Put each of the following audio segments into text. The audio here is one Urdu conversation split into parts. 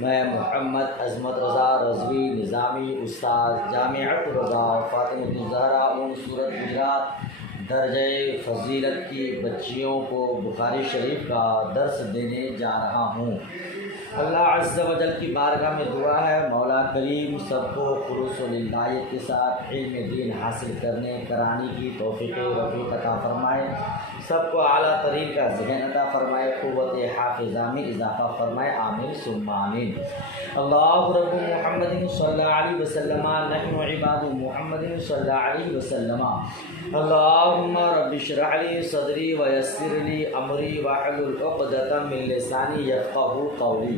میں محمد عظمت رضا رضوی نظامی استاد جامعۃ الرضا فاطمہ الزہرا سورت گجرات درجۂ فضیلت کی بچیوں کو بخاری شریف کا درس دینے جا رہا ہوں۔ اللہ عز و جل کی بارگاہ میں دعا ہے مولا کریم سب کو خلوص و للہیت کے ساتھ علم دین حاصل کرنے کرانے کی توفیق رفیق عطا فرمائے، سب کو اعلیٰ ترین کا ذہن عطا فرمائے، قوت حافظہ میں اضافہ فرمائے، آمین ثم آمین۔ اللہ رب محمد صلی اللہ علیہ وسلم، نحن عباد محمد صلی اللہ علیہ وسلم۔ اللہم رب اشرح لی صدری ویسر لی امری واحلل عقدۃ من لسانی یفقہوا قولی۔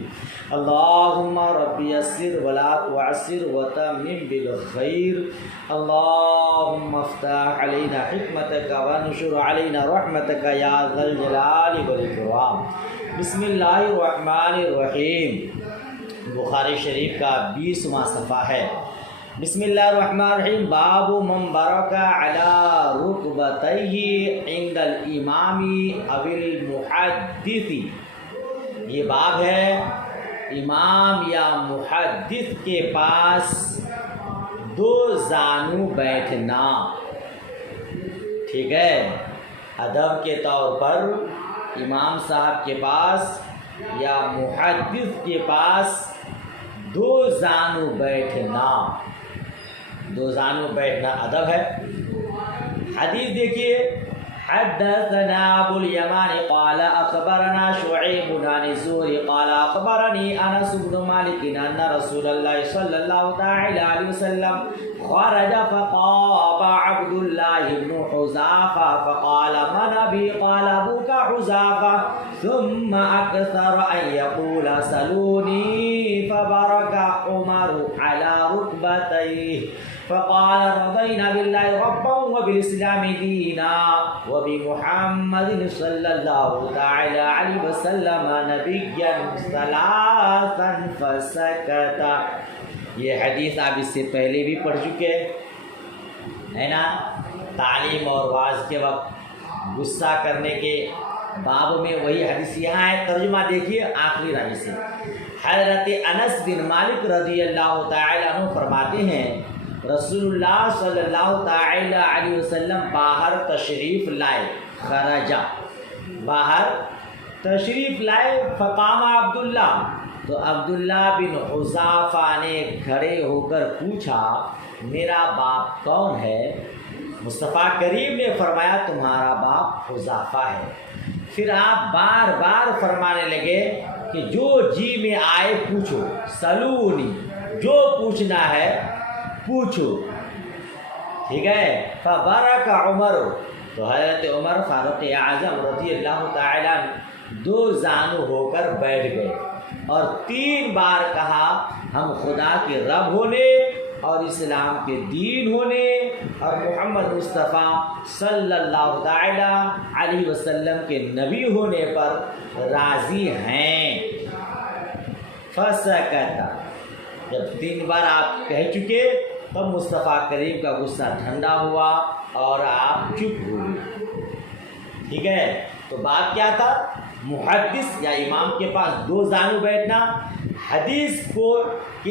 اللہم رب یسر ولا تعسر وتمم بالخیر۔ اللہم افتح علینا حکمتک ونشر علینا رحمتک یا ذا الجلال والاکرام۔ بسم اللہ الرحمن الرحیم۔ بخاری شریف کا 20واں صفحہ ہے۔ بسم اللہ الرحمن الرحیم۔ باب من برک علی رکبتیہ عند الامام او المحدث۔ یہ باب ہے امام یا محدث کے پاس دو زانو بیٹھنا، ٹھیک ہے۔ ادب کے طور پر امام صاحب کے پاس یا محدث کے پاس دو زانو بیٹھنا، دو زانو بیٹھنا ادب ہے۔ حدیث دیکھیے، حدثنا ابو الیمان قال اخبرنا شعیب عن الزہری قال اخبرنی انس بن مالک ان رسول اللہ صلی اللہ تعالی علیہ وسلم خرج فقام عبد اللہ بن حذافہ فقال من ابی؟ قال ابوک حذافہ ثم اکثر ان یقول سلونی فبرک عمر علی رکبتیہ فقال رضینا باللہ ربا وبالاسلام دینا وبمحمد صلی اللہ تعالی علیہ وسلم نبیا ثلاثا فسکت۔ یہ حدیث آپ اس سے پہلے بھی پڑھ چکے ہے نا۔ تعلیم اور واعظ کے وقت غصہ کرنے کے باب میں وہی حدیث یہاں ہے۔ ترجمہ دیکھیے آخری راوی سے۔ حضرت انس بن مالک رضی اللہ تعالی عنہ فرماتے ہیں رسول اللہ صلی اللہ تعالی علیہ وسلم باہر تشریف لائے، خرجہ باہر تشریف لائے، فقام عبداللہ تو عبداللہ بن حذافہ نے کھڑے ہو کر پوچھا میرا باپ کون ہے؟ مصطفیٰ کریم نے فرمایا تمہارا باپ حذافہ ہے۔ پھر آپ بار بار فرمانے لگے کہ جو جی میں آئے پوچھو، سلونی، جو پوچھنا ہے پوچھو، ٹھیک ہے۔ فبرک عمر، تو حضرت عمر فاروق اعظم رضی اللہ تعالی عنہ دو زانو ہو کر بیٹھ گئے اور 3 بار کہا ہم خدا کے رب ہونے اور اسلام کے دین ہونے اور محمد مصطفیٰ صلی اللہ تعالی علیہ وسلم کے نبی ہونے پر راضی ہیں۔ فسکت، جب 3 بار آپ کہہ چکے تب مصطفیٰ کریم کا غصہ ٹھنڈا ہوا اور آپ چپ ہوئے، ٹھیک ہے۔ تو بات کیا تھا؟ محدث یا امام کے پاس دو زانو بیٹھنا۔ حدیث کو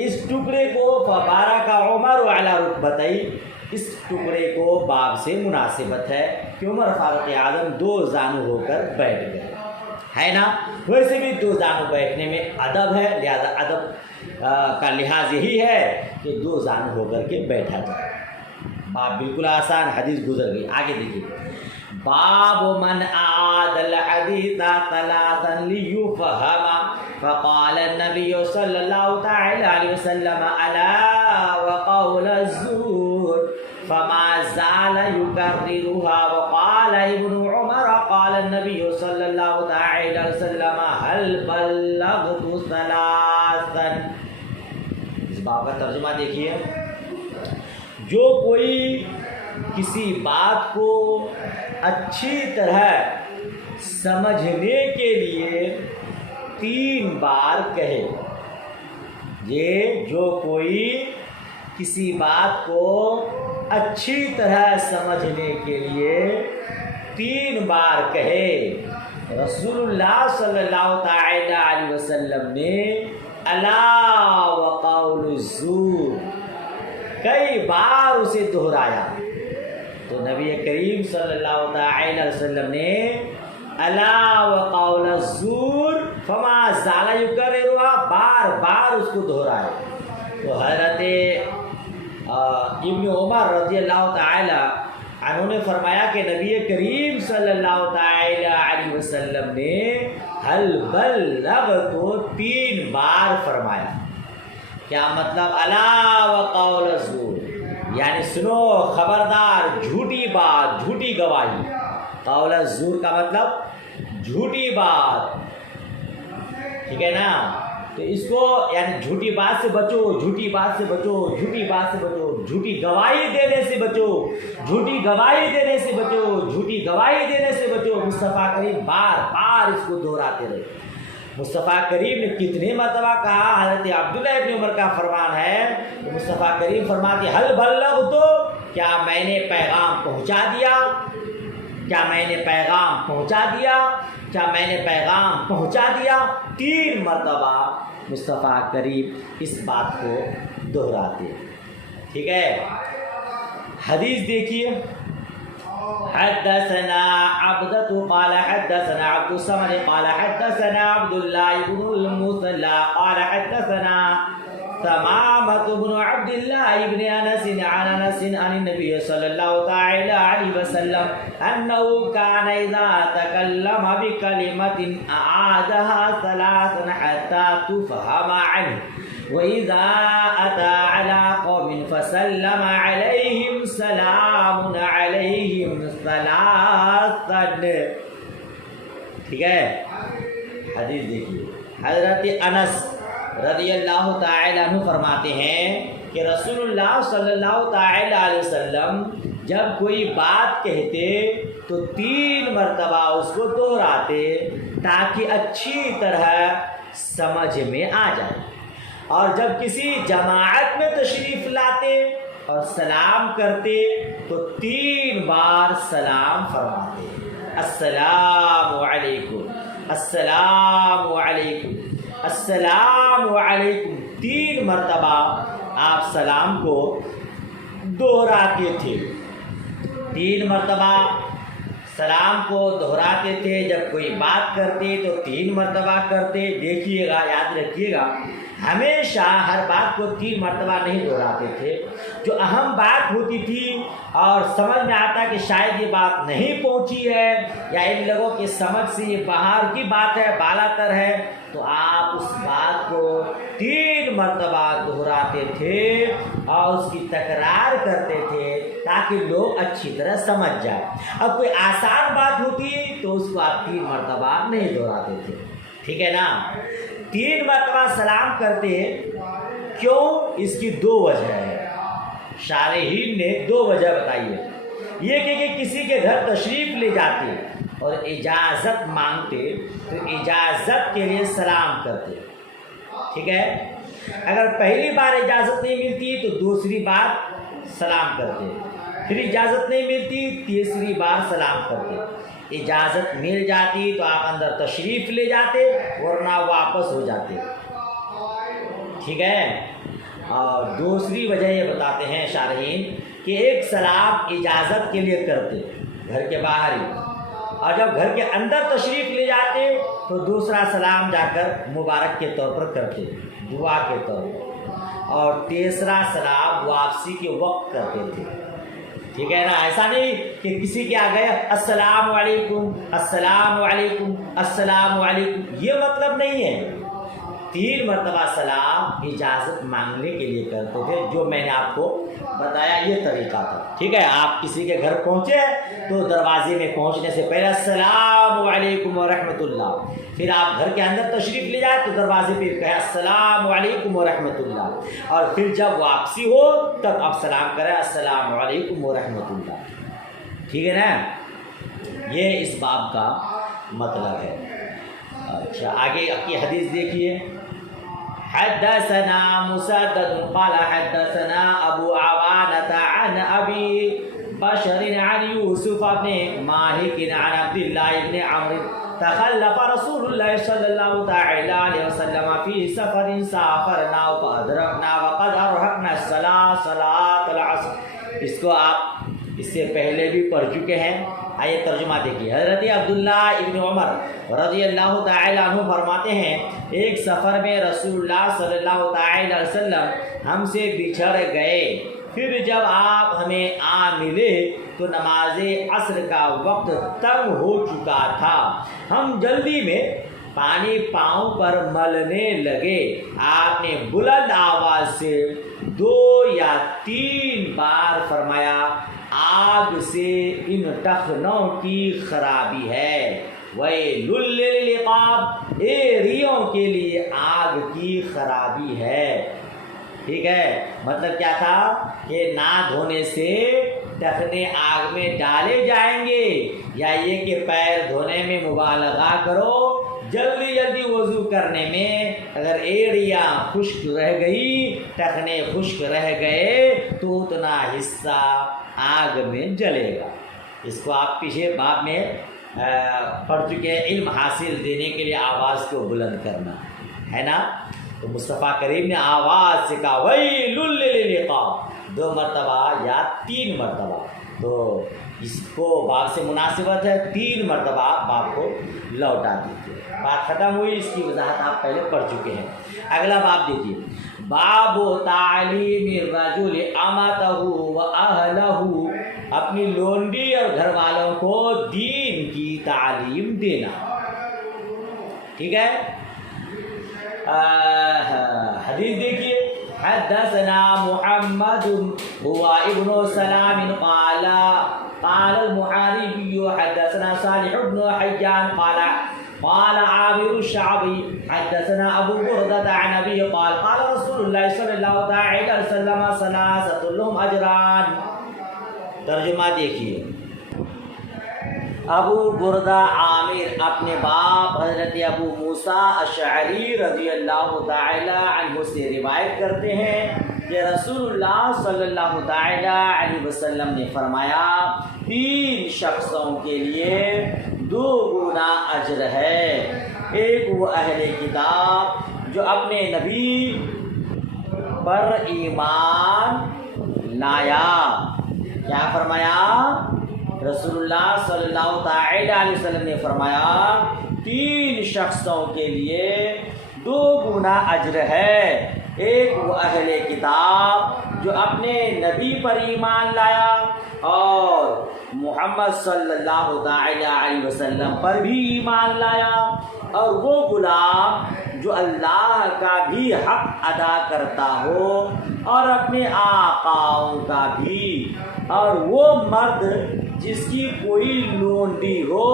اس ٹکڑے کو فبارک عمر علی رکبتیہ، اس ٹکڑے کو باب سے مناسبت ہے کہ عمر فاروق اعظم دو زانو ہو کر بیٹھ گئے، ہے نا۔ ویسے بھی دو زانو بیٹھنے میں ادب ہے، لہذا ادب کا لحاظ یہی ہے کہ دو زانو ہو کر کے بیٹھا جائے۔ باب بالکل آسان، حدیث گزر گئی۔ آگے دیکھیے، باب من اعاد الحدیث ثلاثا لیفہم فقال النبی صلی اللہ تعالی علیہ وسلم الا وقول الزور فما زال يكررها وقال ابن عمر قال النبي صلى الله تعالى عليه وسلم هل بلغت ثلاثا۔ اس باب کا ترجمہ دیکھیے، جو کوئی کسی بات کو اچھی طرح سمجھنے کے لیے 3 بار کہے، یہ جو کوئی کسی بات کو اچھی طرح سمجھنے کے لیے 3 بار کہے، رسول اللہ صلی اللہ تعالی علیہ وسلم نے الا وقول الزور، کئی بار اسے دہرایا. تو نبی کریم صلی اللہ تعالی علیہ وسلم نے الا وقول الزور فما زال یکررها بار بار اس کو دہرایا. تو حضرت ابن عمر رضی اللہ تعالی عنہ نے فرمایا کہ نبی کریم صلی اللہ تعالی علیہ وسلم نے حل بلغت تو 3 بار فرمایا. کیا مطلب؟ الا وقول الزور یعنی سنو خبردار، جھوٹی بات، جھوٹی گواہی. قول الزور کا مطلب جھوٹی بات، ٹھیک ہے نا. تو اس کو یعنی جھوٹی بات سے بچو، جھوٹی بات سے بچو، جھوٹی بات سے بچو، جھوٹی گواہی دینے سے بچو، جھوٹی گواہی دینے سے بچو، جھوٹی گواہی دینے سے بچو. مصطفیٰ کریم بار بار اس کو دہراتے رہے. مصطفیٰ کریم نے کتنے مرتبہ کہا؟ حضرت عبداللہ ابن عمر کا فرمان ہے کہ مصطفیٰ کریم فرماتے حل بلغت تو، کیا میں نے پیغام پہنچا دیا؟ کیا میں نے پیغام پہنچا دیا؟ کیا میں نے پیغام پہنچا دیا؟ 3 مرتبہ مصطفیٰ کریم اس بات کو دہراتے. ٹھیک ہے، حدیث دیکھیے. حدثنا عبدة قال حدثنا عبد الصمد قال حدثنا عبد الله بن المثنى قال حدثنا ثمامة بن عبد الله بن أنس عن أنس عن النبي صلى الله تعالى عليه وسلم أنه كان إذا تكلم بكلمة أعادها 3 حتى تفهم عنه، وإذا أتى على قوم فسلم عليهم سلام عليهم 3. ٹھیک ہے، حدیث دیکھیے. حضرت انس رضی اللہ تعالی عنہ فرماتے ہیں کہ رسول اللہ صلی اللہ تعالی علیہ وسلم جب کوئی بات کہتے تو 3 مرتبہ اس کو دہراتے تاکہ اچھی طرح سمجھ میں آ جائے. اور جب کسی جماعت میں تشریف لاتے اور سلام کرتے تو 3 بار سلام فرماتے. السلام علیکم، السلام علیکم، السلام علیکم. 3 مرتبہ آپ سلام کو دہراتے تھے. 3 مرتبہ سلام کو دہراتے تھے. جب کوئی بات کرتے تو 3 مرتبہ کرتے. دیکھیے گا، یاد رکھیے گا، ہمیشہ ہر بات کو 3 مرتبہ نہیں دہراتے تھے. جو اہم بات ہوتی تھی اور سمجھ میں آتا کہ شاید یہ بات نہیں پہنچی ہے یا ان لوگوں کی سمجھ سے یہ باہر کی بات ہے، بالا تر ہے، تو آپ اس بات کو 3 مرتبہ دہراتے تھے اور اس کی تکرار کرتے تھے تاکہ لوگ اچھی طرح سمجھ جائیں. اب کوئی آسان بات ہوتی تو اس کو آپ 3 مرتبہ نہیں دہراتے تھے. ٹھیک ہے نا. 3 مرتبہ سلام کرتے کیوں؟ اس کی 2 وجہ ہے. شارحین نے 2 وجہ بتائی ہے. یہ کہ کسی کے گھر تشریف لے جاتے اور اجازت مانگتے تو اجازت کے لیے سلام کرتے. ٹھیک ہے، اگر پہلی بار اجازت نہیں ملتی تو دوسری بار سلام کرتے، پھر اجازت نہیں ملتی تیسری بار سلام کرتے. اجازت مل جاتی تو آپ اندر تشریف لے جاتے ورنہ واپس ہو جاتے. ٹھیک ہے. اور دوسری وجہ یہ بتاتے ہیں شارحین کہ ایک سلام اجازت کے لیے کرتے گھر کے باہر ہی، اور جب گھر کے اندر تشریف لے جاتے تو دوسرا سلام جا کر مبارک کے طور پر کرتے، دعا کے طور پر، اور تیسرا سلام واپسی کے وقت کرتے تھے. ٹھیک ہے نا. ایسا نہیں کہ کسی کے آ گئے السلام علیکم، السلام علیکم، السلام علیکم، یہ مطلب نہیں ہے. 3 مرتبہ سلام اجازت مانگنے کے لیے کرتے تھے، جو میں نے آپ کو بتایا یہ طریقہ تھا. ٹھیک ہے. آپ کسی کے گھر پہنچے تو دروازے میں پہنچنے سے پہلے السلام علیکم ورحمۃ اللہ، پھر آپ گھر کے اندر تشریف لے جائے تو دروازے پہ کہے السلام علیکم ورحمۃ اللہ، اور پھر جب واپسی ہو تب آپ سلام کریں السلام علیکم ورحمۃ اللہ. ٹھیک ہے نا. یہ اس باب کا مطلب ہے. اچھا، آگے کی حدیث دیکھیے. حدثنا مسدد قال حدثنا ابو عوانة عن ابي بشر عن يوسف بن مالك عن عبد الله بن عمرو تخلف رسول اللہ صلی اللہ تعالی علیہ وسلم فی سفر سافرنا فادرکنا وقد ارهقنا صلاۃ العصر. اس کو آپ اس سے پہلے بھی پڑھ چکے ہیں. آئیے ترجمہ دیکھیے. حضرت عبداللہ ابن عمر رضی اللہ تعالی عنہ فرماتے ہیں ایک سفر میں رسول اللہ صلی اللہ تعالی علیہ وسلم ہم سے بچھڑ گئے. پھر جب آپ ہمیں آ ملے تو نماز عصر کا وقت تنگ ہو چکا تھا. ہم جلدی میں پانی پاؤں پر ملنے لگے. آپ نے بلند آواز سے 2 یا 3 بار فرمایا آگ سے ان ٹخنوں کی خرابی ہے. وَيْلٌ لِّلْعِقَابِ ایریوں کے لیے آگ کی خرابی ہے. ٹھیک ہے. مطلب کیا تھا کہ نہ دھونے سے ٹخنے آگ میں ڈالے جائیں گے, یا یہ کہ پیر دھونے میں مبالغہ کرو, جلدی جلدی وضو کرنے میں اگر ایڑیاں خشک رہ گئی, ٹخنے خشک رہ گئے تو اتنا حصہ آگ میں جلے گا. اس کو آپ پیچھے باب میں پڑھ چکے. علم حاصل دینے کے لیے آواز کو بلند کرنا ہے نا. تو مصطفیٰ کریم نے آواز سے کہا ویل للعقاب 2 مرتبہ یا 3 مرتبہ. تو اس کو باب سے مناسبت ہے, 3 مرتبہ باب کو لوٹا دیجیے. بات ختم ہوئی. اس کی وضاحت آپ پہلے پڑھ چکے ہیں. اگلا باب دیکھیے. باب تعلیم الرجل امتہ و اہلہ, اپنی لونڈی اور گھر والوں کو دین کی تعلیم دینا. ٹھیک ہے. حدیث دیکھیے. حدثنا محمد هو ابن سلام قال المحاربي حدثنا صالح بن حيان قال عامر الشعبي حدثنا ابو بردة عن ابي قال رسول الله صلى الله عليه وسلم 3 لهم اجران. ترجمہ دیکھیے. ابو بردہ عامر اپنے باپ حضرت ابو موسیٰ اشعری رضی اللہ تعالی عنہ سے روایت کرتے ہیں کہ رسول اللہ صلی اللہ تعالی علیہ وسلم نے فرمایا 3 شخصوں کے لیے 2 گنا اجر ہے. ایک وہ اہل کتاب جو اپنے نبی پر ایمان لایا. کیا فرمایا؟ رسول اللہ صلی اللہ تعالی علیہ وسلم نے فرمایا 3 شخصوں کے لیے 2 گنا اجر ہے. ایک وہ اہل کتاب جو اپنے نبی پر ایمان لایا اور محمد صلی اللہ تعالی علیہ وسلم پر بھی ایمان لایا, اور وہ غلام جو اللہ کا بھی حق ادا کرتا ہو اور اپنے آقاؤں کا بھی, اور وہ مرد جس کی کوئی لونڈی ہو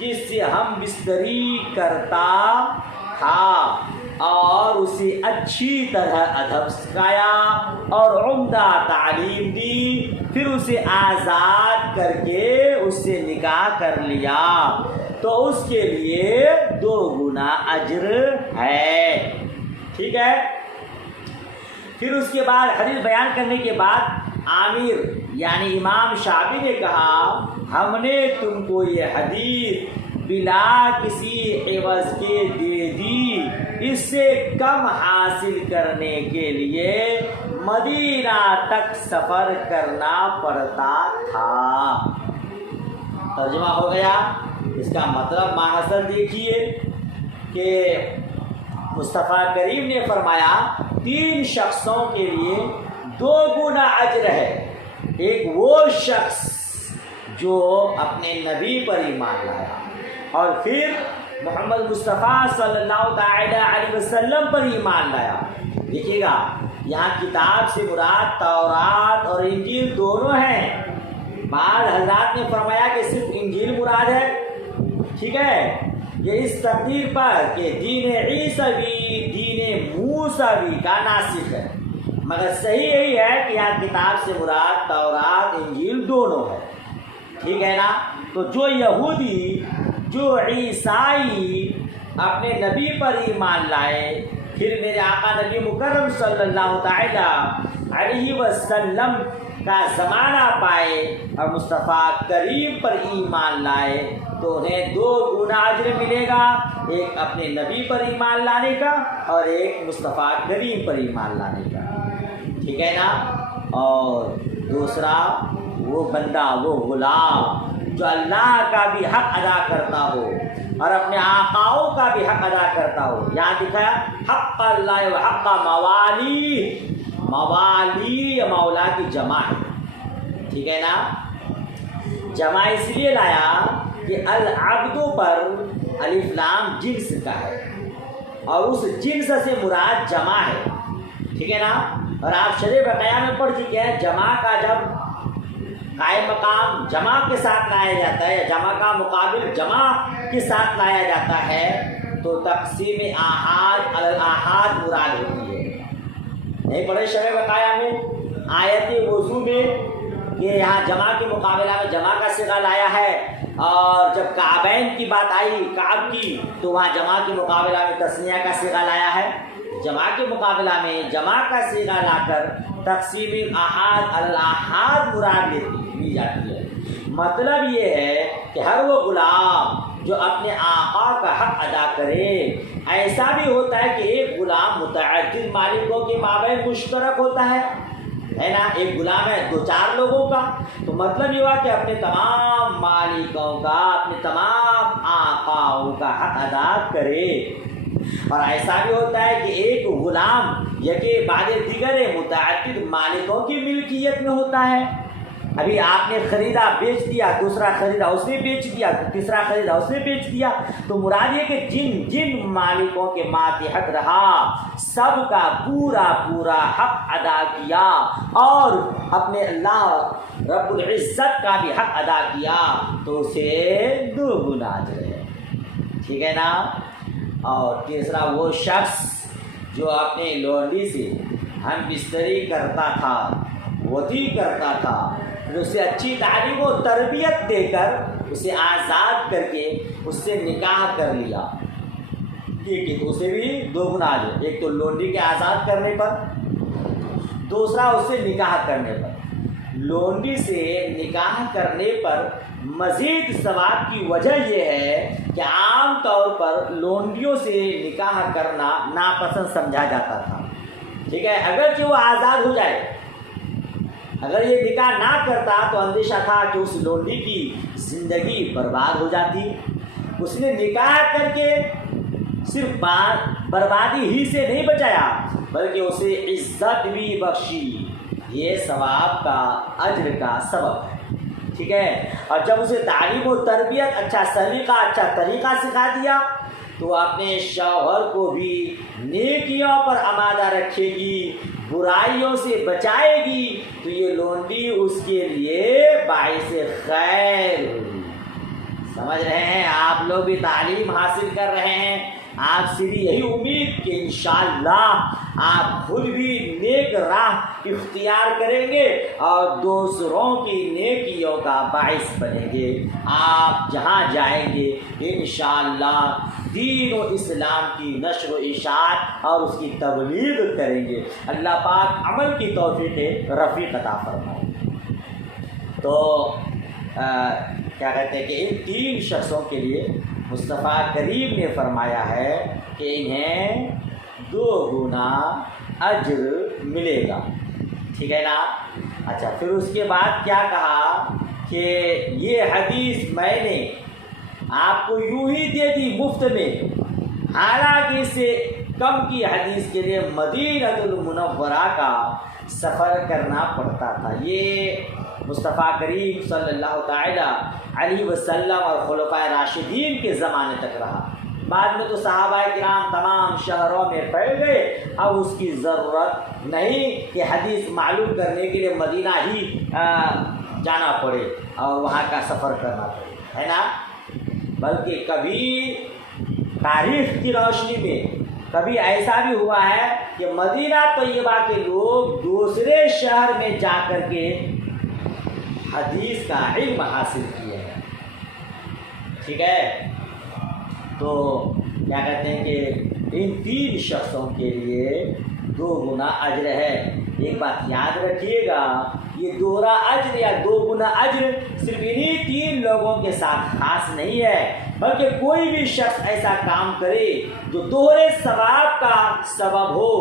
جس سے ہم بستری کرتا تھا اور اسے اچھی طرح ادب سکھایا اور عمدہ تعلیم دی, پھر اسے آزاد کر کے اس سے نکاح کر لیا, تو اس کے لیے 2 گنا اجر ہے. ٹھیک ہے. پھر اس کے بعد حدیث بیان کرنے کے بعد عامر یعنی امام شعبی نے کہا ہم نے تم کو یہ حدیث بلا کسی عوض کے دے دی, اس سے کم حاصل کرنے کے لیے مدینہ تک سفر کرنا پڑتا تھا. ترجمہ ہو گیا. اس کا مطلب ماحصل دیکھیے کہ مصطفیٰ کریم نے فرمایا 3 شخصوں کے لیے 2 گنا اجر ہے. ایک وہ شخص جو اپنے نبی پر ایمان لایا اور پھر محمد مصطفیٰ صلی اللہ تعالی علیہ وسلم پر ایمان لایا. دیکھیے گا یہاں کتاب سے مراد تورات اور انجیل دونوں ہیں. بعض حضرات نے فرمایا کہ صرف انجیل مراد ہے. ٹھیک ہے. یہ اس تقدیر پر کہ دین عیسوی دین موسوی کا ناسخ ہے, مگر صحیح یہی ہے کہ یہاں کتاب سے مراد تورات انجیل دونوں ہے. ٹھیک ہے نا. تو جو یہودی جو عیسائی اپنے نبی پر ایمان لائے پھر میرے آقا نبی مکرم صلی اللہ تعالی علیہ وسلم کا زمانہ پائے اور مصطفیٰ کریم پر ایمان لائے تو انہیں 2 گنا اجر ملے گا، ایک اپنے نبی پر ایمان لانے کا اور ایک مصطفیٰ کریم پر ایمان لانے کا، ٹھیک ہے نا۔ اور دوسرا وہ بندہ، وہ غلام جو اللہ کا بھی حق ادا کرتا ہو اور اپنے آقاؤں کا بھی حق ادا کرتا ہو، یہاں دکھایا حق اللہ و حق موالی، موالی یا مولا کی جمع ہے، ٹھیک ہے نا۔ جمع اس لیے لایا کہ العبد پر الف لام جنس کا ہے اور اس جنس سے مراد جمع ہے، ٹھیک ہے نا۔ اور آپ شرح بقیہ میں پڑھ چکے ہیں جمع کا جب قائم مقام جمع کے ساتھ لایا جاتا ہے یا جمع کا مقابل جمع کے ساتھ لایا جاتا ہے تو تقسیم آحاد علی الاحاد مراد ہوتی ہے۔ نہیں پڑھے شرح بقایا میں آیت وضو میں کہ یہاں جمع کے مقابلہ میں جمع کا صیغہ لایا ہے، اور جب کعبین کی بات آئی کعب کی تو وہاں جمع کے مقابلہ میں تثنیہ کا صیغہ لایا ہے۔ جمع کے مقابلہ میں جمع کا صیغہ لا کر تقسیم احاد علی الاحاد مراد لی جاتی ہے۔ مطلب یہ ہے کہ ہر وہ غلام جو اپنے آقا کا حق ادا کرے، ایسا بھی ہوتا ہے کہ ایک غلام متعدد مالکوں کے مابین مشترک ہوتا ہے نا، ایک غلام ہے 2-4 لوگوں کا، تو مطلب یہ ہوا کہ اپنے تمام مالکوں کا، اپنے تمام آقاؤں کا حق ادا کرے۔ اور ایسا بھی ہوتا ہے کہ ایک غلام یکے بعد دیگر متعدد مالکوں کی ملکیت میں ہوتا ہے۔ ابھی آپ نے خریدا بیچ دیا، دوسرا خریدا اس نے بیچ دیا، تیسرا خریدا اس نے بیچ دیا، تو مراد یہ کہ جن جن مالکوں کے ماتحت رہا سب کا پورا پورا حق ادا کیا اور اپنے اللہ رب العزت کا بھی حق ادا کیا تو اسے 2 گنا اجر ہے، ٹھیک ہے نا۔ اور تیسرا وہ شخص جو اپنے لونڈی سے ہم بستری کرتا تھا، وطی کرتا تھا، پھر اسے اچھی تعلیم و تربیت دے کر اسے آزاد کر کے اس سے نکاح کر لیا، ٹھیک ہے، تو اسے بھی 2 گنا اجر، ایک تو لونڈی کے آزاد کرنے پر، دوسرا اس سے نکاح کرنے پر۔ لونڈی سے نکاح کرنے پر مزید ثواب کی وجہ یہ ہے کہ عام طور پر لونڈیوں سے نکاح کرنا ناپسند سمجھا جاتا تھا، ٹھیک ہے، اگرچہ وہ آزاد ہو جائے، اگر یہ نکاح نہ کرتا تو اندیشہ تھا کہ اس لونڈی کی زندگی برباد ہو جاتی۔ اس نے نکاح کر کے صرف بربادی ہی سے نہیں بچایا بلکہ اسے عزت بھی بخشی، یہ ثواب کا اجر کا سبب ہے، ٹھیک ہے۔ اور جب اسے تعلیم و تربیت، اچھا سلیقہ، اچھا طریقہ سکھا دیا تو اپنے شوہر کو بھی نیکیوں پر آمادہ رکھے گی، برائیوں سے بچائے گی، تو یہ لونڈی اس کے لیے باعث خیر ہوگی۔ سمجھ رہے ہیں؟ آپ لوگ بھی تعلیم حاصل کر رہے ہیں، آپ سے بھی یہی امید کہ انشاءاللہ آپ خود بھی نیک راہ اختیار کریں گے اور دوسروں کی نیکیوں کا باعث بنیں گے۔ آپ جہاں جائیں گے انشاءاللہ دین و اسلام کی نشر و اشاعت اور اس کی تبلیغ کریں گے۔ اللہ پاک عمل کی توفیق رفیق عطا فرمائے۔ تو کیا کہتے ہیں کہ ان 3 شخصوں کے لیے مصطفیٰ کریم نے فرمایا ہے کہ انہیں 2 گنا اجر ملے گا، ٹھیک ہے نا۔ اچھا، پھر اس کے بعد کیا کہا کہ یہ حدیث میں نے آپ کو یوں ہی دے دی مفت میں، حالانکہ اس سے کم کی حدیث کے لیے مدینہ المنورہ کا سفر کرنا پڑتا تھا۔ یہ مصطفیٰ کریم صلی اللہ تعالی علیہ وسلم اور خلفائے راشدین کے زمانے تک رہا، بعد میں تو صحابہ کرام تمام شہروں میں پھیل گئے، اب اس کی ضرورت نہیں کہ حدیث معلوم کرنے کے لیے مدینہ ہی جانا پڑے اور وہاں کا سفر کرنا پڑے، ہے نا۔ بلکہ کبھی تاریخ کی روشنی میں کبھی ایسا بھی ہوا ہے کہ مدینہ طیبہ کے لوگ دوسرے شہر میں جا کر کے حدیث کا علم حاصل کیے ہیں، ٹھیک ہے۔ تو کیا کہتے ہیں کہ ان 3 شخصوں کے لیے 2 گنا اجر ہے۔ ایک بات یاد رکھیے گا، یہ دوہرا اجر یا دو گنا اجر صرف انہی 3 لوگوں کے ساتھ خاص نہیں ہے، بلکہ کوئی بھی شخص ایسا کام کرے جو دوہرے ثواب کا سبب ہو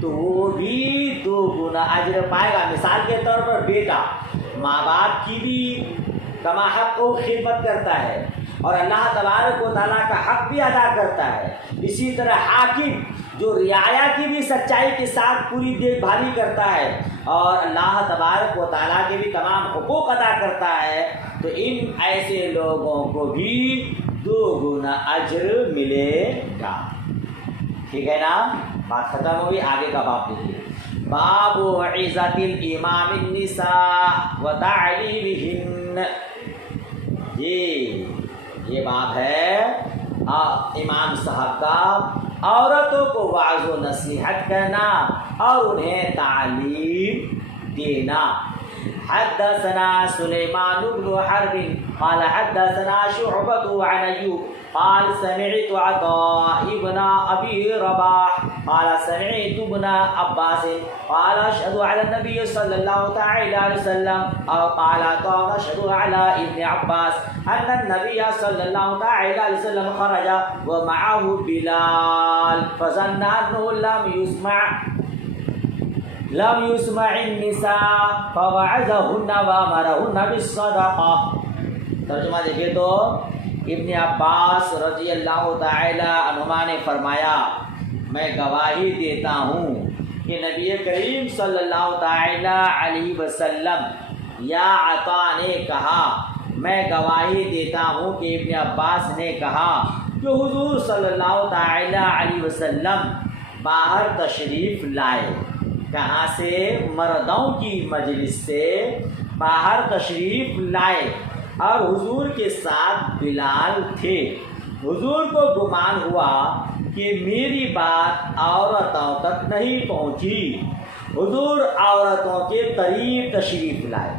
تو وہ بھی 2 گنا اجر پائے گا۔ مثال کے طور پر بیٹا ماں باپ کی بھی کما حق و خدمت کرتا ہے اور اللہ تبارک و تعالیٰ کا حق بھی ادا کرتا ہے، اسی طرح حاکم جو رعایا کی بھی سچائی کے ساتھ پوری دیکھ بھالی کرتا ہے اور اللہ تبارک و تعالیٰ کے بھی تمام حقوق ادا کرتا ہے، تو ان ایسے لوگوں کو بھی 2 گنا اجر ملے گا۔ ٹھیک ہے نا، بات ختم ہوگی، آگے کا باب دیکھیے۔ باب عزت الامام النساء و تعلیمہن، یہ باب ہے امام صاحب کا عورتوں کو وعظ و نصیحت کرنا اور انہیں تعلیم دینا۔ حدثنا سلیمان بن حرب قال حدثنا شعبة عن أيوب قال سمعت عطاء بن أبي رباح قال سمعت ابن عباس قال أشهد على النبي صلى الله تعالى عليه وسلم أو قال عطاء أشهد على ابن عباس أن النبي صلى الله تعالى عليه وسلم خرج ومعه بلال فظن أنه لم يسمع النساء فوعظهن وامرهن بالصدقة۔ ترجمہ دیکھیں تو ابن عباس رضی اللہ تعالی عنہما نے فرمایا، میں گواہی دیتا ہوں کہ نبی کریم صلی اللہ تعالی علیہ وسلم، یا عطا نے کہا، میں گواہی دیتا ہوں کہ ابن عباس نے کہا کہ حضور صلی اللہ تعالی علیہ وسلم باہر تشریف لائے۔ کہاں سے؟ مردوں کی مجلس سے باہر تشریف لائے اور حضور کے ساتھ بلال تھے۔ حضور کو گمان ہوا کہ میری بات عورتوں تک نہیں پہنچی۔ حضور عورتوں کے قریب تشریف لائے،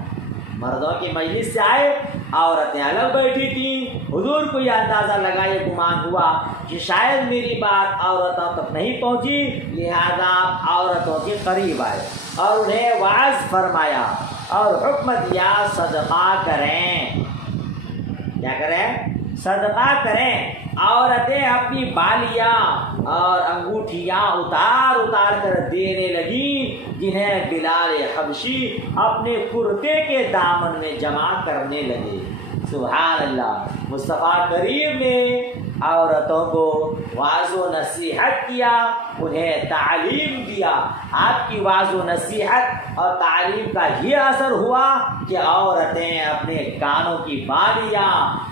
مردوں کی مجلس سے آئے، عورتیں الگ بیٹھی تھیں۔ حضور کو یہ اندازہ لگا، یہ گمان ہوا کہ شاید میری بات عورتوں تک نہیں پہنچی، لہذا عورتوں کے قریب آئے اور انہیں وعظ فرمایا اور حکم دیا صدقہ کریں۔ کیا کریں؟ صدقہ کریں۔ عورتیں اپنی بالیاں اور انگوٹھیاں اتار کر دینے لگیں، جنہیں بلال حبشی اپنے کرتے کے دامن میں جمع کرنے لگے۔ سبحان اللہ۔ مصطفیٰ کریم نے عورتوں کو وعظ و نصیحت کیا، انہیں تعلیم دیا۔ آپ کی وعظ و نصیحت اور تعلیم کا یہ اثر ہوا کہ عورتیں اپنے کانوں کی بالیاں،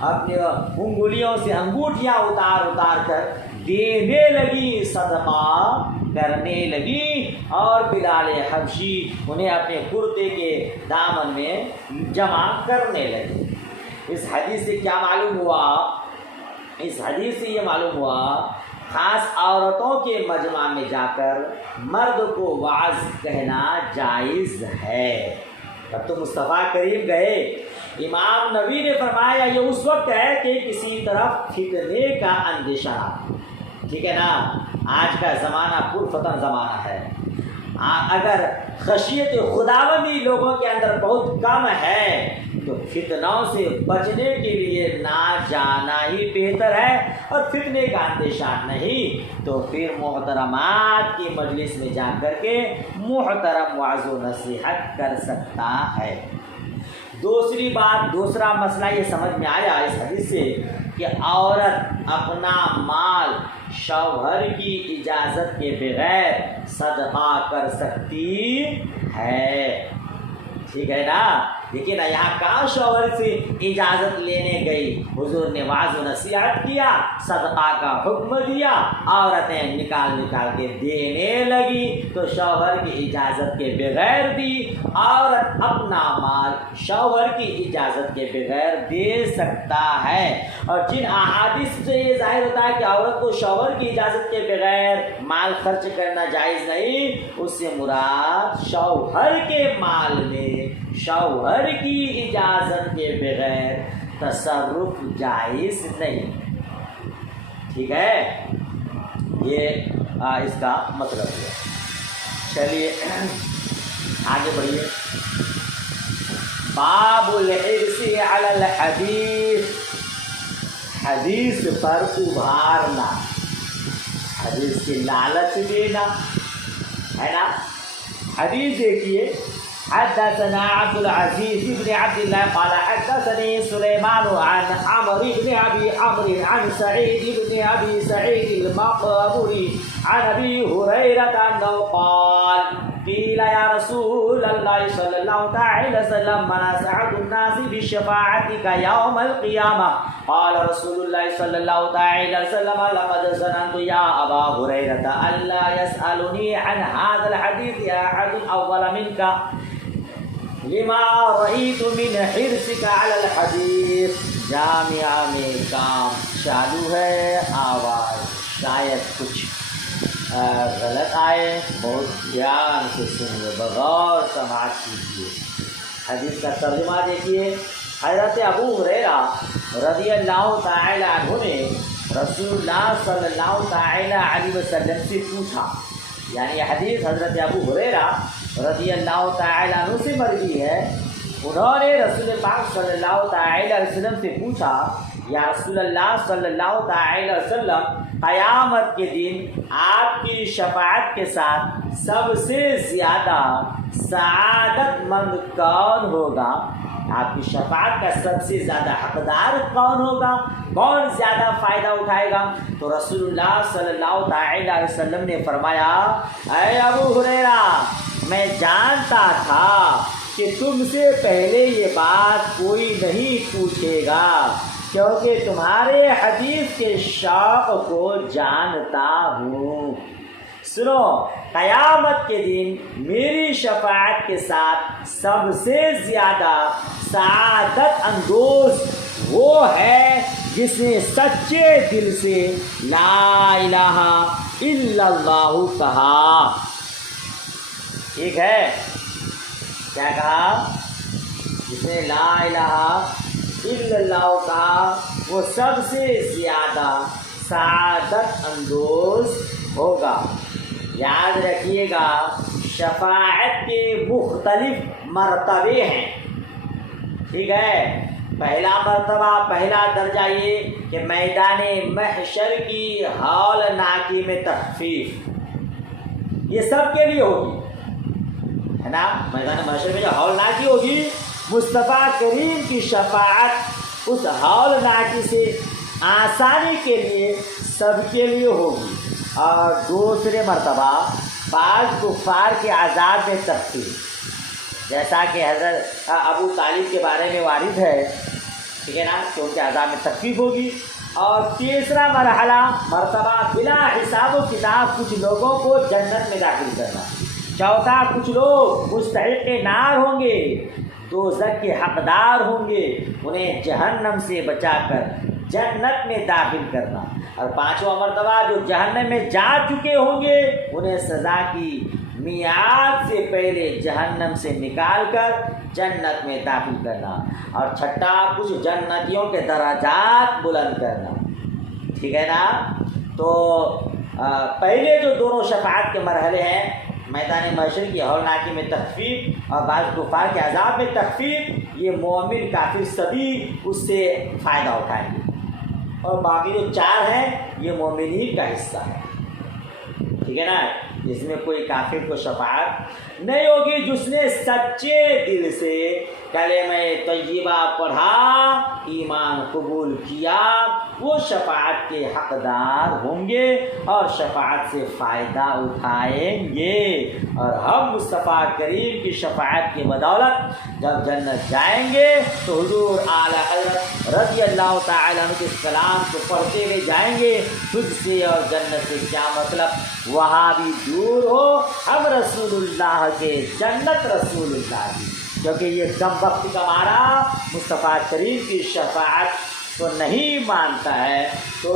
اپنے انگلیوں سے انگوٹھیاں اتار کر دینے لگی، صدقہ کرنے لگی، اور بلال حبشی انہیں اپنے کرتے کے دامن میں جمع کرنے لگے۔ اس حدیث سے کیا معلوم ہوا؟ اس حدیث سے یہ معلوم ہوا خاص عورتوں کے مجمع میں جا کر مرد کو وعظ کہنا جائز ہے۔ تب تو مصطفیٰ کریم گئے، امام نبی نے فرمایا یہ اس وقت ہے کہ کسی طرف فتنے کا اندیشہ، ٹھیک ہے نا، آج کا زمانہ پرفتن زمانہ ہے۔ اگر خشیت خداوندی لوگوں کے اندر بہت کم ہے تو فتنوں سے بچنے کے لیے نہ جانا ہی بہتر ہے، اور فتنے کا اندیشہ نہیں تو پھر محترمات کی مجلس میں جا کر کے محترم وعظ و نصیحت کر سکتا ہے۔ دوسری بات، دوسرا مسئلہ یہ سمجھ میں آیا اس حدیث سے کہ عورت اپنا مال شوہر کی اجازت کے بغیر صدقہ کر سکتی ہے، ٹھیک ہے نا۔ دیکھیے نا، یہاں کہاں شوہر سے اجازت لینے گئی، حضور نے وعظ و نصیحت کیا، صدقہ کا حکم دیا، عورتیں نکال کے دینے لگی تو شوہر کی اجازت کے بغیر دی۔ عورت اپنا مال شوہر کی اجازت کے بغیر دے سکتا ہے، اور جن احادیث سے یہ ظاہر ہوتا ہے کہ عورت کو شوہر کی اجازت کے بغیر مال خرچ کرنا جائز نہیں، اس سے مراد شوہر کے مال میں شوہر کی اجازت کے بغیر تصرف جائز نہیں، ٹھیک ہے، یہ اس کا مطلب ہے۔ چلیے آگے بڑھیے۔ باب الحرص علی الحدیث، حدیث پر ابھارنا، حدیث کی لالچ دینا ہے نا۔ حدیث دیکھیے، حدثنا عبد العزيز بن عبد الله قال حدثني سليمان عن عمرو بن ابي عمرو عن سعيد بن ابي سعيد المقبري عن ابي هريره انه قال قيل يا رسول الله صلى الله عليه وسلم من اسعد الناس بشفاعتك يوم القيامه قال رسول الله صلى الله عليه وسلم لقد ظننت يا ابا هريره الا يسالني عن هذا الحديث احد اول منك لما رأيت من حرصك على الحدیث۔ جامعہ میں کام چالو ہے، آواز شاید کچھ غلط آئے، بہت دھیان سے سنیے، بغور سماعت کیجیے۔ حدیث کا ترجمہ دیکھیے، حضرت ابو ہریرہ رضی اللہ تعالی عنہ نے رسول اللہ صلی اللہ تعالی علیہ وسلم سے پوچھا، یعنی حدیث حضرت ابو ہریرہ رضی اللہ تعالی عنہ سے مروی ہے، انہوں نے رسول پاک صلی اللہ تعالی علیہ وسلم سے پوچھا، یا رسول اللہ صلی اللہ تعالی علیہ وسلم قیامت کے دن آپ کی شفاعت کے ساتھ سب سے زیادہ سعادت مند کون ہوگا؟ آپ کی شفاعت کا سب سے زیادہ حقدار کون ہوگا؟ کون زیادہ فائدہ اٹھائے گا؟ تو رسول اللہ صلی اللہ تعالی علیہ وسلم نے فرمایا، اے ابو ہریرہ، میں جانتا تھا کہ تم سے پہلے یہ بات کوئی نہیں پوچھے گا، کیونکہ تمہارے حدیث کے شوق کو جانتا ہوں۔ سنو، قیامت کے دن میری شفاعت کے ساتھ سب سے زیادہ سعادت اندوز وہ ہے جس نے سچے دل سے لا الہ الا اللہ کہا۔ ٹھیک ہے، کیا کہا؟ جس نے لا الہ الا اللہ کہا وہ سب سے زیادہ سعادت اندوز ہوگا۔ یاد رکھیے گا، شفاعت کے مختلف مرتبے ہیں، ٹھیک ہے۔ پہلا مرتبہ، پہلا درجہ یہ کہ میدان محشر کی ہولناکی میں تخفیف، یہ سب کے لیے ہوگی، ہے نا۔ میدان محشر میں جو ہولناکی ہوگی، مصطفیٰ کریم کی شفاعت اس ہولناکی سے آسانی کے لیے سب کے لیے ہوگی۔ اور دوسرے مرتبہ بعض کفار کے عذاب میں تخفیف، جیسا کہ حضرت ابو طالب کے بارے میں وارد ہے، ٹھیک ہے نا، کہ ان کے عذاب میں تخفیف ہوگی۔ اور تیسرا مرتبہ بلا حساب و کتاب کچھ لوگوں کو جنت میں داخل کرنا۔ چوتھا، کچھ لوگ مستحق نار ہوں گے، دوزخ کے حقدار ہوں گے، انہیں جہنم سے بچا کر جنت میں داخل کرنا۔ اور پانچواں مرتبہ جو جہنم میں جا چکے ہوں گے انہیں سزا کی میعاد سے پہلے جہنم سے نکال کر جنت میں داخل کرنا۔ اور چھٹا، کچھ جنتیوں کے درجات بلند کرنا، ٹھیک ہے نا۔ تو پہلے جو دونوں شفاعت کے مرحلے ہیں، میدان محشر کی ہولناکی میں تخفیف اور بعض کفار کے عذاب میں تخفیف، یہ مومن کافر سبھی اس سے فائدہ اٹھائیں گے۔ اور باقی جو چار ہیں یہ مومنین کا حصہ ہے، ٹھیک ہے نا۔ جس میں کوئی کافر کو شفاعت نہیں ہوگی، جس نے سچے دل سے کلمہ طیبہ پڑھا، ایمان قبول کیا، وہ شفاعت کے حقدار ہوں گے اور شفاعت سے فائدہ اٹھائیں گے۔ اور ہم مصطفیٰ کریم کی شفاعت کی بدولت جب جنت جائیں گے تو حضور اعلیٰ حضرت رضی اللہ تعالیٰ عنہ کے کلام کو پڑھتے ہوئے جائیں گے، تجھ سے اور جنت سے کیا مطلب، وہاں بھی دور ہو، ہم رسول اللہ کے، جنت رسول اللہ کی۔ کیونکہ یہ کم وقت کا مارا مصطفیٰ کریم کی شفاعت کو نہیں مانتا ہے، تو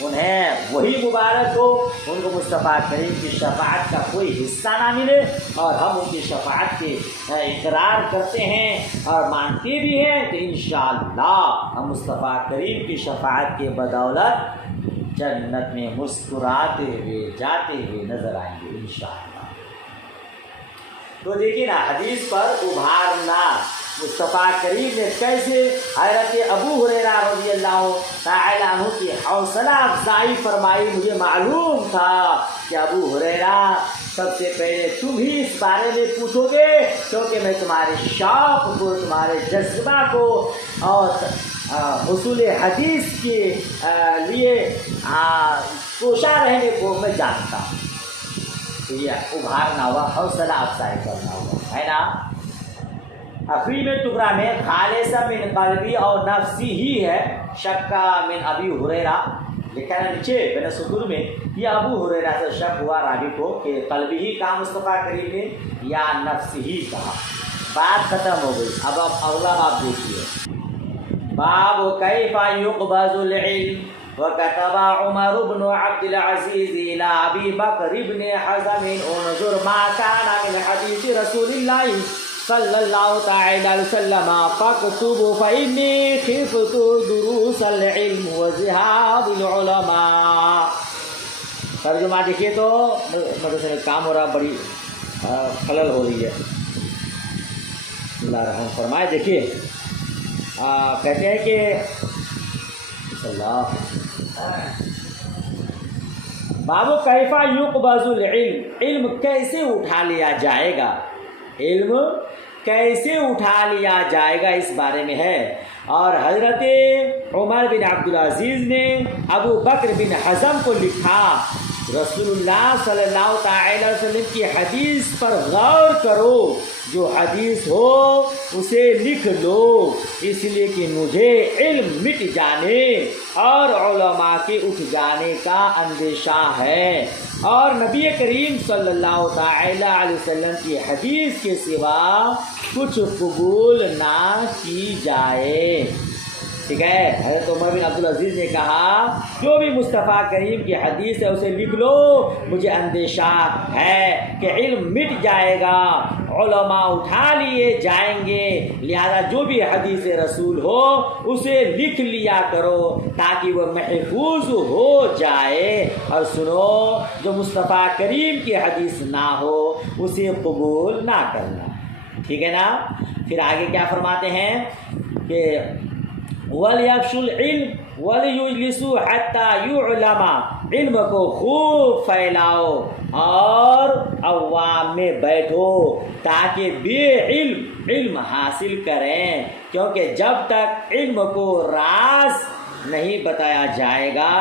انہیں وہی مبارک ہو ان کو مصطفیٰ کریم کی شفاعت کا کوئی حصہ نہ ملے۔ اور ہم ان کی شفاعت کے اقرار کرتے ہیں اور مانتے بھی ہیں، تو انشاءاللہ ہم مصطفیٰ کریم کی شفاعت کے بدولت جنت میں مسکراتے ہوئے جاتے ہوئے نظر آئیں گے انشاءاللہ۔ تو دیکھیے نا، حدیث پر ابھارنا، وہ مصطفیٰ کریم نے کیسے حضرت ابو ہریرہ رضی اللہ تعالیٰ عنہ کی حوصلہ افزائی فرمائی۔ مجھے معلوم تھا کہ ابو ہریرہ سب سے پہلے تم ہی اس بارے میں پوچھو گے، کیونکہ میں تمہارے شوق کو، تمہارے جذبہ کو اور حصول حدیث کے لیے کوشاں رہنے کو میں جانتا ہوں۔ تو یہ ابھارنا ہوا، حوصلہ افزائی کرنا ہوا، ہے نا۔ آخری میں ٹکڑا میں خالصہ من قلبی اور نفسی ہی ہے، شکا من ابی ہریرہ لکھا ہے نیچے بین سطور میں، یہ ابو ہریرہ سے شک ہوا راوی کو کہ قلبی ہی کہا مصطفیٰ کریم نے یا نفسی ہی کہا۔ بات ختم ہو گئی۔ اب اگلا باب دیکھیے، باب کیف یقبض العلم وكتب عمر بن عبد العزيز إلى أبي بكر بن حزم انظر ما كان من حديث رسول الله صلى الله تعالى عليه وسلم فاكتب فإني خفت دروس العلم وذهاب العلماء۔ ترجمہ دیکھیے تو مدرسے میں کام ہو رہا، بڑی خلل ہو رہی ہے۔ اللہ رحم فرمائے۔ دیکھیے کہتے ہیں کہ اللہ بابو کیفا یقبض العلم، علم کیسے اٹھا لیا جائے گا، علم کیسے اٹھا لیا جائے گا اس بارے میں ہے۔ اور حضرت عمر بن عبدالعزیز نے ابو بکر بن حزم کو لکھا، رسول اللہ صلی اللہ تعالی علیہ وسلم کی حدیث پر غور کرو، جو حدیث ہو اسے لکھ لو، اس لیے کہ مجھے علم مٹ جانے اور علماء کے اٹھ جانے کا اندیشہ ہے، اور نبی کریم صلی اللہ تعالی علیہ وسلم کی حدیث کے سوا کچھ قبول نہ کی جائے۔ ٹھیک ہے، حضرت عمر بن عبدالعزیز نے کہا جو بھی مصطفیٰ کریم کی حدیث ہے اسے لکھ لو، مجھے اندیشہ ہے کہ علم مٹ جائے گا، علماء اٹھا لیے جائیں گے، لہذا جو بھی حدیث رسول ہو اسے لکھ لیا کرو تاکہ وہ محفوظ ہو جائے، اور سنو جو مصطفیٰ کریم کی حدیث نہ ہو اسے قبول نہ کرنا۔ ٹھیک ہے نا۔ پھر آگے کیا فرماتے ہیں کہ وَلْيَفْشُ الْعِلْمَ وَلْيُجْلِسُوا حَتَّى يُعْلَمَ، علم کو خوب پھیلاؤ اور عوام میں بیٹھو تاکہ بے علم حاصل کریں، کیونکہ جب تک علم کو راز نہیں بتایا جائے گا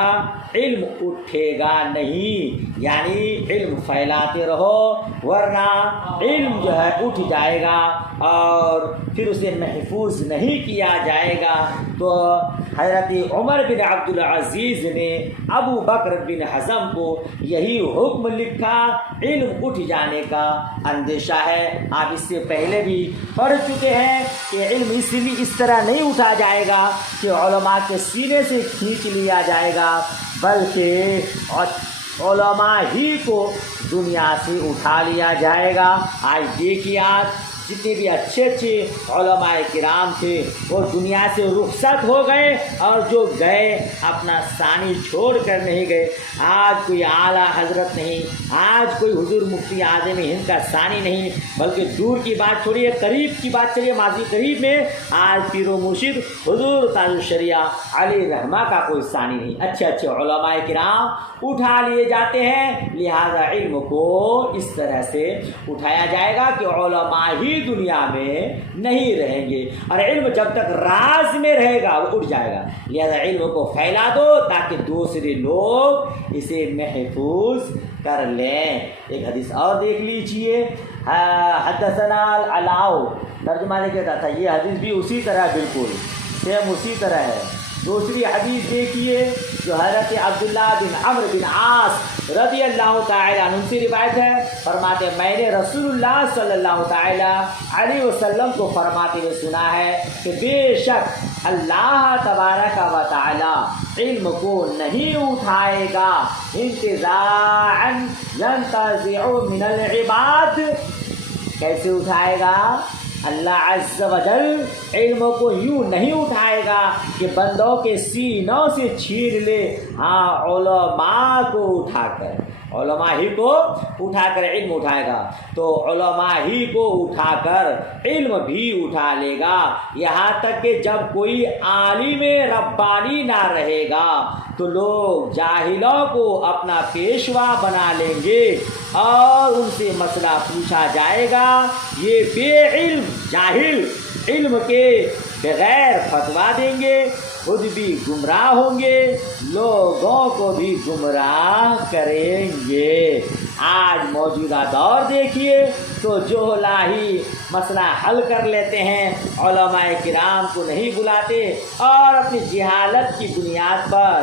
علم اٹھے گا نہیں، یعنی علم پھیلاتے رہو ورنہ علم جو ہے اٹھ جائے گا اور پھر اسے محفوظ نہیں کیا جائے گا۔ تو حضرت عمر بن عبدالعزیز نے ابو بکر بن حزم کو یہی حکم لکھا، علم اٹھ جانے کا اندیشہ ہے۔ آپ اس سے پہلے بھی پڑھ چکے ہیں کہ علم اس طرح نہیں اٹھا جائے گا کہ علماء کے سینے سے کھینچ لیا جائے گا، بلکہ علماء ہی کو دنیا سے اٹھا لیا جائے گا۔ آج دیکھیے آپ جتنے بھی اچھے علماء کرام تھے وہ دنیا سے رخصت ہو گئے، اور جو گئے اپنا ثانی چھوڑ کر نہیں گئے۔ آج کوئی اعلیٰ حضرت نہیں، آج کوئی حضور مفتی اعظم ہند کا ثانی نہیں، بلکہ دور کی بات چھوڑیے قریب کی بات چلیے، ماضی قریب میں آج پیر و مرشد حضور تاج الشریعہ علی رحمہ کا کوئی ثانی نہیں۔ اچھے اچھے علماء کرام اٹھا لیے جاتے ہیں، لہذا علم کو اس طرح سے اٹھایا جائے گا کہ علماء ہی دنیا میں نہیں رہیں گے، اور علم جب تک راز میں رہے گا وہ اٹھ جائے گا، لہذا علم کو پھیلا دو تاکہ دوسرے لوگ اسے محفوظ کر لیں۔ ایک حدیث اور دیکھ لیجئے، حدثنا العلاء، ترجمہ نے کہتا تھا یہ حدیث بھی اسی طرح بالکل سیم اسی طرح ہے۔ دوسری حدیث دیکھیے جو حضرت عبداللہ بن عمرو بن عاص رضی اللہ تعالی عنہ سے روایت ہے، فرماتے ہیں میں نے رسول اللہ صلی اللہ تعالی علیہ وسلم کو فرماتے ہوئے سنا ہے کہ بے شک اللہ تبارک و تعالی علم کو نہیں اٹھائے گا انتزاعا ينتزع من العباد۔ کیسے اٹھائے گا؟ اللہ عز و جل علم کو یوں نہیں اٹھائے گا کہ بندوں کے سینوں سے چھین لے، ہاں علماء کو اٹھا کر، علماء ہی کو اٹھا کر علم اٹھائے گا، تو علماء ہی کو اٹھا کر علم بھی اٹھا لے گا، یہاں تک کہ جب کوئی عالم ربانی نہ رہے گا تو لوگ جاہلوں کو اپنا پیشوا بنا لیں گے اور ان سے مسئلہ پوچھا جائے گا، یہ بے علم جاہل علم کے بغیر فتویٰ دیں گے، خود بھی گمراہ ہوں گے، لوگوں کو بھی گمراہ کریں گے۔ آج موجودہ دور دیکھیے تو جو لاہی مسئلہ حل کر لیتے ہیں، علماء کرام کو نہیں بلاتے اور اپنی جہالت کی بنیاد پر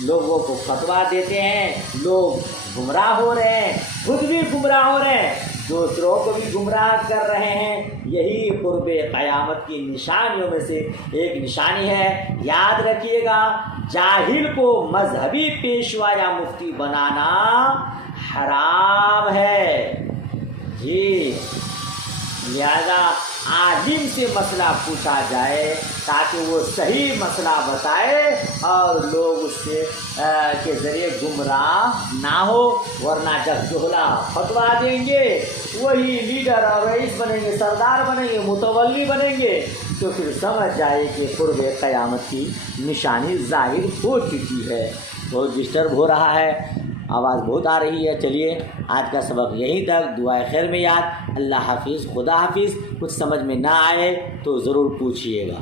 لوگوں کو فتویٰ دیتے ہیں، لوگ گمراہ ہو رہے ہیں، خود بھی گمراہ ہو رہے ہیں، دوسروں کو بھی گمراہ کر رہے ہیں۔ یہی قرب قیامت کی نشانیوں میں سے ایک نشانی ہے۔ یاد رکھیے گا، جاہل کو مذہبی پیشوا یا مفتی بنانا حرام ہے جی، لہذا عالم سے مسئلہ پوچھا جائے تاکہ وہ صحیح مسئلہ بتائے اور لوگ اس سے کے ذریعے گمراہ نہ ہو، ورنہ جب جہلا فتویٰ دیں گے وہی لیڈر اور رئیس بنیں گے، سردار بنیں گے، متولی بنیں گے، تو پھر سمجھ جائے کہ قرب قیامت کی نشانی ظاہر ہو چکی ہے۔ بہت ڈسٹرب ہو رہا ہے، آواز بہت آ رہی ہے۔ چلیے آج کا سبق یہیں تک، دعائے خیر میں یاد۔ اللہ حافظ، خدا حافظ۔ کچھ سمجھ میں نہ آئے تو ضرور پوچھیے گا۔